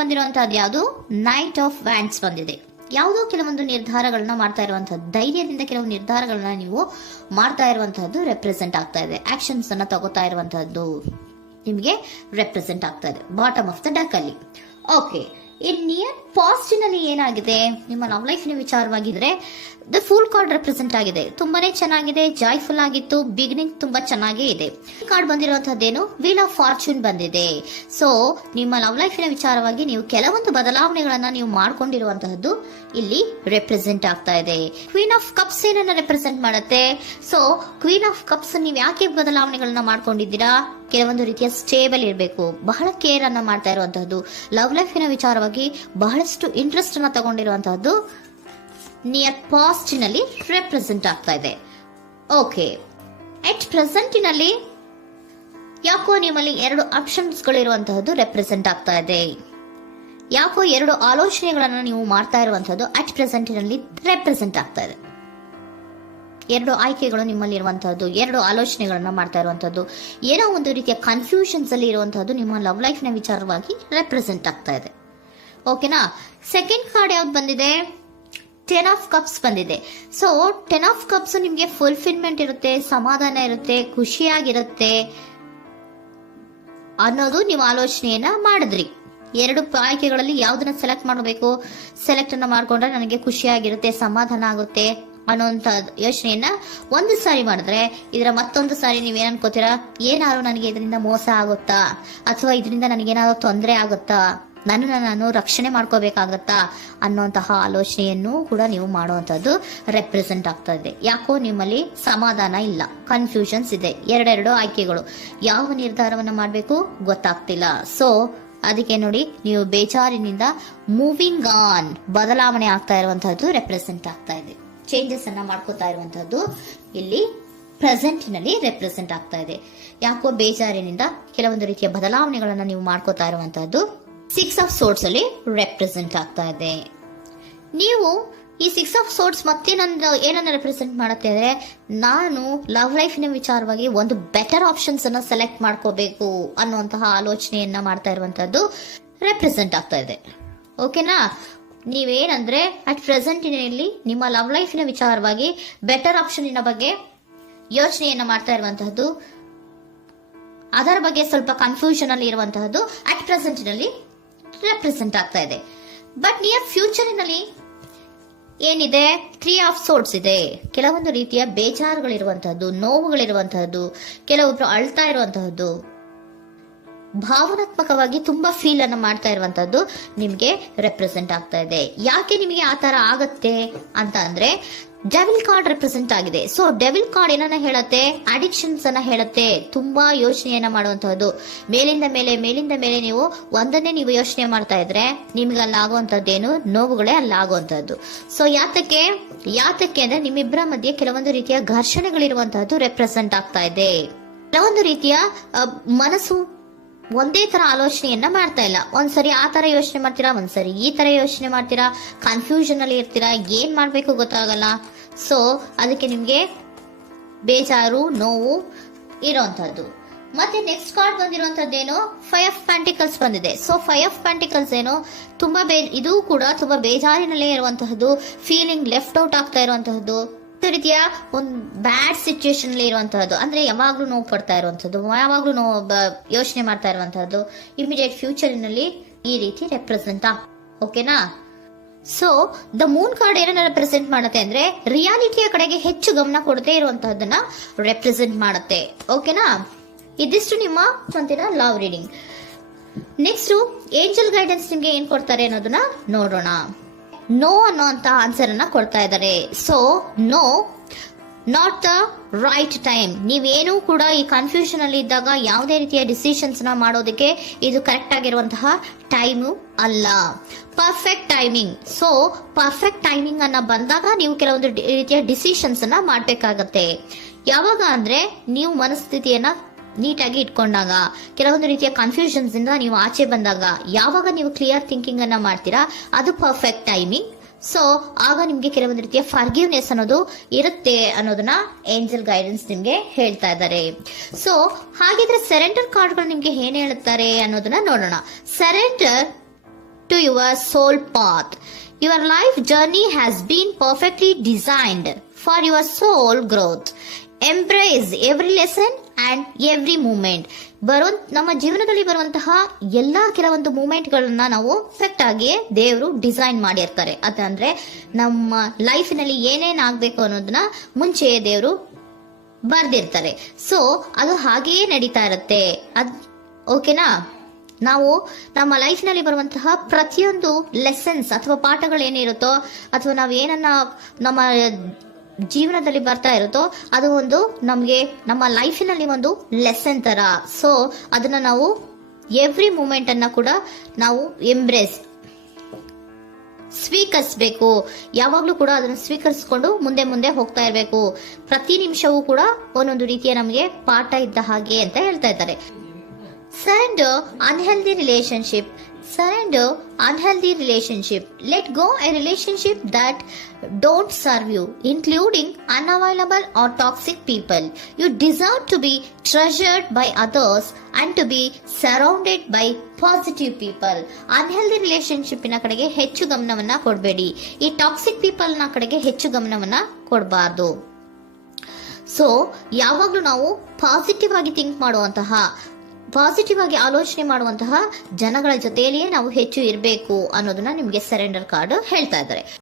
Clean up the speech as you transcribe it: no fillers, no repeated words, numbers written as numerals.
ಬಂದಿರುವಂತಹದ್ದು ಯಾವುದು? Knight of wands ಬಂದಿದೆ. ಯಾವುದೋ ಕೆಲವೊಂದು ನಿರ್ಧಾರಗಳನ್ನ ಮಾಡ್ತಾ ಇರುವಂತಹದ್ದು, ಧೈರ್ಯದಿಂದ ಕೆಲವು ನಿರ್ಧಾರಗಳನ್ನ ನೀವು ಮಾಡ್ತಾ ಇರುವಂತಹದ್ದು ರೆಪ್ರೆಸೆಂಟ್ ಆಗ್ತಾ ಇದೆ. ಆಕ್ಷನ್ಸ್ ಅನ್ನ ತಗೋತಾ ಇರುವಂತಹದ್ದು ನಿಮಗೆ ರೆಪ್ರೆಸೆಂಟ್ ಆಗ್ತಾ ಇದೆ ಬಾಟಮ್ ಆಫ್ ದ ಡಕ್ ಅಲ್ಲಿ. ಓಕೆ, ಇನ್ ನಿಯರ್ ಪಾಸ್ಟಿನಲ್ಲಿ ಏನಾಗಿದೆ? ನಿಮ್ಮ ಲವ್ ಲೈಫಿನ ವಿಚಾರವಾಗಿದ್ರೆ ದ ಫೂಲ್ ಕಾರ್ಡ್ ರೆಪ್ರೆಸೆಂಟ್ ಆಗಿದೆ. ತುಂಬಾನೇ ಚೆನ್ನಾಗಿದೆ, ಜಾಯ್ಫುಲ್ ಆಗಿತ್ತು, ಬಿಗಿನಿಂಗ್ ತುಂಬಾ ಚೆನ್ನಾಗೇ ಇದೆ. ಕಾರ್ಡ್ ಬಂದಿರುವಂತಹದ್ದೇನು? ವೀಲ್ ಆಫ್ ಫಾರ್ಚೂನ್ ಬಂದಿದೆ. ಸೊ ನಿಮ್ಮ ಲವ್ ಲೈಫಿನ ವಿಚಾರವಾಗಿ ನೀವು ಕೆಲವೊಂದು ಬದಲಾವಣೆಗಳನ್ನ ನೀವು ಮಾಡ್ಕೊಂಡಿರುವಂತಹದ್ದು ಇಲ್ಲಿ ರೆಪ್ರೆಸೆಂಟ್ ಆಗ್ತಾ ಇದೆ. ಕ್ವೀನ್ ಆಫ್ ಕಪ್ಸ್ ಏನನ್ನ ರೆಪ್ರೆಸೆಂಟ್ ಮಾಡುತ್ತೆ? ಸೊ ಕ್ವೀನ್ ಆಫ್ ಕಪ್ಸ್ ನೀವು ಯಾಕೆ ಬದಲಾವಣೆಗಳನ್ನ ಮಾಡ್ಕೊಂಡಿದ್ದೀರಾ? ಕೆಲವೊಂದು ರೀತಿಯ ಸ್ಟೇಬಲ್ ಇರಬೇಕು, ಬಹಳ ಕೇರ್ ಅನ್ನ ಮಾಡ್ತಾ ಇರುವಂತಹದ್ದು, ಲವ್ ಲೈಫಿನ ವಿಚಾರವಾಗಿ ಬಹಳಷ್ಟು ಇಂಟ್ರೆಸ್ಟ್ ಅನ್ನ ತಗೊಂಡಿರುವಂತಹದ್ದು ನಿಯರ್ ಪಾಸ್ಟಿನಲ್ಲಿ ರೆಪ್ರೆಸೆಂಟ್ ಆಗ್ತಾ ಇದೆ. ಓಕೆ, ಎಟ್ ಪ್ರೆಸೆಂಟಿನಲ್ಲಿ ಯಾಕೋ ನಿಮ್ಮಲ್ಲಿ 2 ಆಪ್ಷನ್ಸ್ಗಳು ಇರುವಂತಹದ್ದು ರೆಪ್ರೆಸೆಂಟ್ ಆಗ್ತಾ ಇದೆ. ಯಾಕೋ 2 ಆಲೋಚನೆಗಳನ್ನ ನೀವು ಮಾಡ್ತಾ ಇರುವಂತಹದ್ದು ಅಟ್ ಪ್ರೆಸೆಂಟಿನಲ್ಲಿ ರೆಪ್ರೆಸೆಂಟ್ ಆಗ್ತಾ ಇದೆ. 2 ಆಯ್ಕೆಗಳು ನಿಮ್ಮಲ್ಲಿ ಇರುವಂತಹದ್ದು, 2 ಆಲೋಚನೆಗಳನ್ನ ಮಾಡ್ತಾ ಇರುವಂತಹದ್ದು, ಏನೋ ಒಂದು ರೀತಿಯ ಕನ್ಫ್ಯೂಷನ್ಸ್ ಅಲ್ಲಿ ಇರುವಂತಹದ್ದು ನಿಮ್ಮ ಲವ್ ಲೈಫ್ ನ ವಿಚಾರವಾಗಿ ರೆಪ್ರೆಸೆಂಟ್ ಆಗ್ತಾ ಇದೆ. ಓಕೆನಾ? ಸೆಕೆಂಡ್ ಕಾರ್ಡ್ ಯಾವ್ದು ಬಂದಿದೆ? 10 ಆಫ್ ಕಪ್ಸ್ ಬಂದಿದೆ. ಸೊ 10 ಆಫ್ ಕಪ್ಸ್ ನಿಮ್ಗೆ ಫುಲ್ಫಿಲ್ಮೆಂಟ್ ಇರುತ್ತೆ, ಸಮಾಧಾನ ಇರುತ್ತೆ, ಖುಷಿಯಾಗಿರುತ್ತೆ ಅನ್ನೋದು ನೀವು ಆಲೋಚನೆಯನ್ನ ಮಾಡಿದ್ರಿ. 2 ಆಯ್ಕೆಗಳಲ್ಲಿ ಯಾವ್ದನ್ನ ಸೆಲೆಕ್ಟ್ ಮಾಡಬೇಕು? ಸೆಲೆಕ್ಟ್ ಅನ್ನ ಮಾಡ್ಕೊಂಡ್ರೆ ನನಗೆ ಖುಷಿಯಾಗಿರುತ್ತೆ, ಸಮಾಧಾನ ಆಗುತ್ತೆ ಅನ್ನೋಂತ ಯೋಚನೆಯನ್ನ ಒಂದು ಸಾರಿ ಮಾಡಿದ್ರೆ, ಇದರ ಮತ್ತೊಂದು ಸಾರಿ ನೀವೇನ್ ಅನ್ಕೋತೀರಾ? ಏನಾದ್ರು ನನಗೆ ಇದರಿಂದ ಮೋಸ ಆಗುತ್ತಾ, ಅಥವಾ ಇದರಿಂದ ನನಗೇನಾದ್ರು ತೊಂದರೆ ಆಗುತ್ತಾ, ನನ್ನನ್ನು ನಾನು ರಕ್ಷಣೆ ಮಾಡ್ಕೋಬೇಕಾಗತ್ತಾ ಅನ್ನೋಂತಹ ಆಲೋಚನೆಯನ್ನು ಕೂಡ ನೀವು ಮಾಡುವಂತದ್ದು ರೆಪ್ರೆಸೆಂಟ್ ಆಗ್ತಾ ಇದೆ. ಯಾಕೋ ನಿಮ್ಮಲ್ಲಿ ಸಮಾಧಾನ ಇಲ್ಲ, ಕನ್ಫ್ಯೂಷನ್ಸ್ ಇದೆ, 2 ಆಯ್ಕೆಗಳು, ಯಾವ ನಿರ್ಧಾರವನ್ನ ಮಾಡಬೇಕು ಗೊತ್ತಾಗ್ತಿಲ್ಲ. ಸೊ ಅದಕ್ಕೆ ನೋಡಿ, ನೀವು ಬೇಜಾರಿನಿಂದ ಮೂವಿಂಗ್ ಆನ್, ಬದಲಾವಣೆ ಆಗ್ತಾ ಇರುವಂತಹದ್ದು ರೆಪ್ರೆಸೆಂಟ್ ಆಗ್ತಾ ಇದೆ. ಚೇಂಜಸ್ ಅನ್ನ ಮಾಡ್ಕೋತಾ ಇರುವಂತಹದ್ದು ಇಲ್ಲಿ ಪ್ರೆಸೆಂಟಿನಲ್ಲಿ ರೆಪ್ರೆಸೆಂಟ್ ಆಗ್ತಾ ಇದೆ. ಯಾಕೋ ಬೇಜಾರಿನಿಂದ ಕೆಲವೊಂದು ರೀತಿಯ ಬದಲಾವಣೆಗಳನ್ನ ನೀವು ಮಾಡ್ಕೋತಾ ಇರುವಂತಹದ್ದು 6 ಆಫ್ ಸೋರ್ಟ್ಸ್ ಅಲ್ಲಿ ರೆಪ್ರೆಸೆಂಟ್ ಆಗ್ತಾ ಇದೆ. ನೀವು ಈ 6 ಆಫ್ ಸೋರ್ಟ್ಸ್ ಮತ್ತೆ ಏನನ್ನ ರೆಪ್ರೆಸೆಂಟ್ ಮಾಡುತ್ತೆ ಅಂದ್ರೆ, ನಾನು ಲವ್ ಲೈಫಿನ ವಿಚಾರವಾಗಿ ಒಂದು ಬೆಟರ್ ಆಪ್ಷನ್ಸ್ ಅನ್ನ ಸೆಲೆಕ್ಟ್ ಮಾಡ್ಕೋಬೇಕು ಅನ್ನುವಂತಹ ಆಲೋಚನೆಯನ್ನ ಮಾಡ್ತಾ ಇರುವಂತಹದ್ದು ರೆಪ್ರೆಸೆಂಟ್ ಆಗ್ತಾ ಇದೆ. ಓಕೆನಾ? ನೀವೇನಂದ್ರೆ ಅಟ್ ಪ್ರೆಸೆಂಟಿನಲ್ಲಿ ನಿಮ್ಮ ಲವ್ ಲೈಫಿನ ವಿಚಾರವಾಗಿ ಬೆಟರ್ ಆಪ್ಷನ್ ಬಗ್ಗೆ ಯೋಚನೆಯನ್ನ ಮಾಡ್ತಾ ಇರುವಂತಹದ್ದು, ಅದರ ಬಗ್ಗೆ ಸ್ವಲ್ಪ ಕನ್ಫ್ಯೂಷನ್ ಅಲ್ಲಿ ಇರುವಂತಹದ್ದು ಅಟ್ ಪ್ರೆಸೆಂಟಿನಲ್ಲಿ ರೆಪ್ರೆಸೆಂಟ್ ಆಗ್ತಾ ಇದೆ. ಬಟ್ ನಿಯರ್ ಫ್ಯೂಚರಿನಲ್ಲಿ ಏನಿದೆ? 3 ಆಫ್ ಸೋರ್ಟ್ಸ್ ಇದೆ. ಕೆಲವೊಂದು ರೀತಿಯ ಬೇಜಾರುಗಳಿರುವಂತಹದ್ದು, ನೋವುಗಳಿರುವಂತಹದ್ದು, ಕೆಲವೊಬ್ರು ಅಳ್ತಾ ಇರುವಂತಹದ್ದು, ಭಾವನಾತ್ಮಕವಾಗಿ ತುಂಬಾ ಫೀಲ್ ಅನ್ನ ಮಾಡ್ತಾ ಇರುವಂತಹದ್ದು ನಿಮ್ಗೆ ರೆಪ್ರೆಸೆಂಟ್ ಆಗ್ತಾ ಇದೆ. ಯಾಕೆ ನಿಮಗೆ ಆ ತರ ಆಗತ್ತೆ ಅಂತ ಅಂದ್ರೆ, ಡೆವಿಲ್ ಕಾರ್ಡ್ ರೆಪ್ರೆಸೆಂಟ್ ಆಗಿದೆ. ಸೊ ಡೆವಿಲ್ ಕಾರ್ಡ್ ಏನನ್ನ ಹೇಳುತ್ತೆ? ಅಡಿಕ್ಷನ್ಸ್ ಅನ್ನ ಹೇಳುತ್ತೆ. ತುಂಬಾ ಯೋಚನೆಯನ್ನ ಮಾಡುವಂತಹದ್ದು, ಮೇಲಿಂದ ಮೇಲೆ ನೀವು ಒಂದನ್ನೇ ನೀವು ಯೋಚನೆ ಮಾಡ್ತಾ ಇದ್ರೆ ನಿಮ್ಗೆ ಅಲ್ಲಾಗುವಂತದ್ದೇನು? ನೋವುಗಳೇ ಅಲ್ಲಾಗುವಂತಹದ್ದು. ಸೊ ಯಾತಕ್ಕೆ ಅಂದ್ರೆ ನಿಮ್ಮಿಬ್ಬರ ಮಧ್ಯೆ ಕೆಲವೊಂದು ರೀತಿಯ ಘರ್ಷಣೆಗಳಿರುವಂತಹದ್ದು ರೆಪ್ರೆಸೆಂಟ್ ಆಗ್ತಾ ಇದೆ. ಕೆಲವೊಂದು ರೀತಿಯ ಮನಸ್ಸು ಒಂದೇ ತರ ಆಲೋಚನೆಯನ್ನ ಮಾಡ್ತಾ ಇಲ್ಲ. ಒಂದ್ಸರಿ ಆ ತರ ಯೋಚನೆ ಮಾಡ್ತೀರಾ, ಒಂದ್ಸರಿ ಈ ತರ ಯೋಚನೆ ಮಾಡ್ತೀರಾ, ಕನ್ಫ್ಯೂಷನ್ ಅಲ್ಲಿ ಇರ್ತೀರಾ, ಏನ್ ಮಾಡ್ಬೇಕು ಗೊತ್ತಾಗಲ್ಲ. ಸೊ ಅದಕ್ಕೆ ನಿಮ್ಗೆ ಬೇಜಾರು, ನೋವು ಇರೋಂಥದ್ದು. ಮತ್ತೆ ನೆಕ್ಸ್ಟ್ ಕಾರ್ಡ್ ಬಂದಿರುವಂತದ್ದೇನು? 5 ಆಫ್ ಪ್ಯಾಂಟಿಕಲ್ಸ್ ಬಂದಿದೆ. ಸೊ 5 ಆಫ್ ಪ್ಯಾಂಟಿಕಲ್ಸ್ ಏನು? ತುಂಬಾ ಇದು ಕೂಡ ತುಂಬಾ ಬೇಜಾರಿನಲ್ಲೇ ಇರುವಂತಹದ್ದು, ಫೀಲಿಂಗ್ ಲೆಫ್ಟ್ ಔಟ್ ಆಗ್ತಾ ಇರುವಂತಹದ್ದು, ರೀತಿಯ ಒಂದು ಬ್ಯಾಡ್ ಸಿಚುಯೇಷನ್ ಅಲ್ಲಿ ಇರುವಂತಹದ್ದು, ಅಂದ್ರೆ ಯಾವಾಗ್ಲೂ ನೋವು ಪಡ್ತಾ ಇರುವಂತಹದ್ದು, ಯಾವಾಗ್ಲೂ ಯೋಚನೆ ಮಾಡ್ತಾ ಇರುವಂತಹದ್ದು, ಇಮಿಡಿಯೇಟ್ ಫ್ಯೂಚರಿನಲ್ಲಿ ಈ ರೀತಿ ರೆಪ್ರೆಸೆಂಟ್ ಓಕೆನಾ? ಸೊ ದ ಮೂನ್ ಕಾರ್ಡ್ ಏನನ್ನ ರೆಪ್ರೆಸೆಂಟ್ ಮಾಡುತ್ತೆ ಅಂದ್ರೆ, ರಿಯಾಲಿಟಿಯ ಕಡೆಗೆ ಹೆಚ್ಚು ಗಮನ ಕೊಡದೇ ಇರುವಂತಹದನ್ನ ರೆಪ್ರೆಸೆಂಟ್ ಮಾಡುತ್ತೆ. ಓಕೆನಾ? ಇದಿಷ್ಟು ನಿಮ್ಮ love reading. Next angel guidance ನಿಮ್ಗೆ ಏನ್ ಕೊಡ್ತಾರೆ ಅನ್ನೋದನ್ನ ನೋಡೋಣ. ನೋ ಅನ್ನೋಂತ ಆನ್ಸರ್ ಅನ್ನ ಕೊಡ್ತಾ ಇದ್ದಾರೆ. So no, not the right time. ನೀವೇನು ಕೂಡ ಈ ಕನ್ಫ್ಯೂಷನ್ ಅಲ್ಲಿ ಇದ್ದಾಗ ಯಾವುದೇ ರೀತಿಯ ಡಿಸಿಷನ್ಸ್ ನ ಮಾಡೋದಕ್ಕೆ ಇದು ಕರೆಕ್ಟ್ ಆಗಿರುವಂತಹ ಟೈಮು ಅಲ್ಲ. Perfect timing. So perfect timing ಅನ್ನ ಬಂದಾಗ ನೀವು ಕೆಲವೊಂದು ರೀತಿಯ ಡಿಸಿಷನ್ಸ್ ಅನ್ನ ಮಾಡ್ಬೇಕಾಗತ್ತೆ. ಯಾವಾಗ ಅಂದ್ರೆ ನೀವು ಮನಸ್ಥಿತಿಯನ್ನ ನೀಟಾಗಿ ಇಟ್ಕೊಂಡಾಗ, ಕೆಲವೊಂದು ರೀತಿಯ ಕನ್ಫ್ಯೂಷನ್ಸ್ ಇಂದ ನೀವು ಆಚೆ ಬಂದಾಗ, ಯಾವಾಗ ನೀವು ಕ್ಲಿಯರ್ ಥಿಂಕಿಂಗ್ ಅನ್ನ ಮಾಡ್ತೀರಾ ಅದು ಪರ್ಫೆಕ್ಟ್ ಟೈಮಿಂಗ್. ಸೊ ಆಗ ನಿಮ್ಗೆ ಕೆಲವೊಂದು ರೀತಿಯ ಫರ್ಗಿವ್ನೆಸ್ ಅನ್ನೋದು ಇರುತ್ತೆ ಅನ್ನೋದನ್ನ ಏಂಜಲ್ ಗೈಡೆನ್ಸ್ ನಿಮ್ಗೆ ಹೇಳ್ತಾ ಇದ್ದಾರೆ. ಸೊ ಹಾಗಿದ್ರೆ ಸರೆಂಡರ್ ಕಾರ್ಡ್ಗಳು ನಿಮ್ಗೆ ಏನ್ ಹೇಳುತ್ತಾರೆ ಅನ್ನೋದನ್ನ ನೋಡೋಣ. Surrender to your soul path. Your life journey has been perfectly designed for your soul growth. Embrace every lesson and every moment. ನಮ್ಮ ಜೀವನದಲ್ಲಿ ಬರುವಂತಹ ಎಲ್ಲಾ ಕೆಲವೊಂದು ಮೂಮೆಂಟ್ಗಳನ್ನ ನಾವು ಪರ್ಫೆಕ್ಟ್ ಆಗಿ ದೇವರು ಡಿಸೈನ್ ಮಾಡಿರ್ತಾರೆ. ಅದಂದ್ರೆ ನಮ್ಮ ಲೈಫಿನಲ್ಲಿ ಏನೇನ್ ಆಗ್ಬೇಕು ಅನ್ನೋದನ್ನ ಮುಂಚೆಯೇ ದೇವರು ಬರ್ದಿರ್ತಾರೆ. ಸೊ ಅದು ಹಾಗೆಯೇ ನಡೀತಾ ಇರುತ್ತೆ. ಓಕೆನಾ? ನಾವು ನಮ್ಮ ಲೈಫ್ ನಲ್ಲಿ ಬರುವಂತಹ ಪ್ರತಿಯೊಂದು ಲೆಸನ್ಸ್ ಅಥವಾ ಪಾಠಗಳೇನಿರುತ್ತೋ ಅಥವಾ ನಾವು ಏನನ್ನ ನಮ್ಮ ಜೀವನದಲ್ಲಿ ಬರ್ತಾ ಇರುತ್ತೋ ಅದು ಒಂದು ನಮಗೆ ನಮ್ಮ ಲೈಫಿನಲ್ಲಿ ಒಂದು ಲೆಸನ್ ತರ. ಸೊ ಅದನ್ನ ನಾವು ಎವ್ರಿ ಮೂಮೆಂಟ್ ಅನ್ನ ಕೂಡ ನಾವು ಎಂಬ್ರೇಸ್ ಸ್ವೀಕರಿಸಬೇಕು. ಯಾವಾಗ್ಲೂ ಕೂಡ ಅದನ್ನು ಸ್ವೀಕರಿಸಿಕೊಂಡು ಮುಂದೆ ಮುಂದೆ ಹೋಗ್ತಾ ಇರಬೇಕು. ಪ್ರತಿ ನಿಮಿಷವೂ ಕೂಡ ಒಂದೊಂದು ರೀತಿಯ ನಮಗೆ ಪಾಠ ಇದ್ದ ಹಾಗೆ ಅಂತ ಹೇಳ್ತಾ ಇದ್ದಾರೆ. Surrender unhealthy relationship. Surrender unhealthy relationship. Let go a relationship that don't serve you, including unavailable or toxic people. You deserve to be treasured by others and to be surrounded by positive people. Unhealthy relationship ನ ಕಡೆಗೆ ಹೆಚ್ಚು ಗಮನವನ್ನ ಕೊಡಬೇಡಿ. ಈ toxic people ನ ಕಡೆಗೆ ಹೆಚ್ಚು ಗಮನವನ್ನ ಕೊಡಬಾರ್ದು. So ಯಾವಾಗ್ಲೂ ನಾವು ಪಾಸಿಟಿವ್ ಆಗಿ ಥಿಂಕ್ ಮಾಡುವಂತಹ, ಪಾಸಿಟಿವ್ ಆಗಿ ಆಲೋಚನೆ ಮಾಡುವಂತಹ ಜನಗಳ ಜೊತೆಯಲ್ಲಿಯೇ ನಾವು ಹೆಚ್ಚು ಇರಬೇಕು ಅನ್ನೋದನ್ನ ನಿಮಗೆ ಸರೆಂಡರ್ ಕಾರ್ಡ್ ಹೇಳ್ತಾ ಇದ್ದಾರೆ.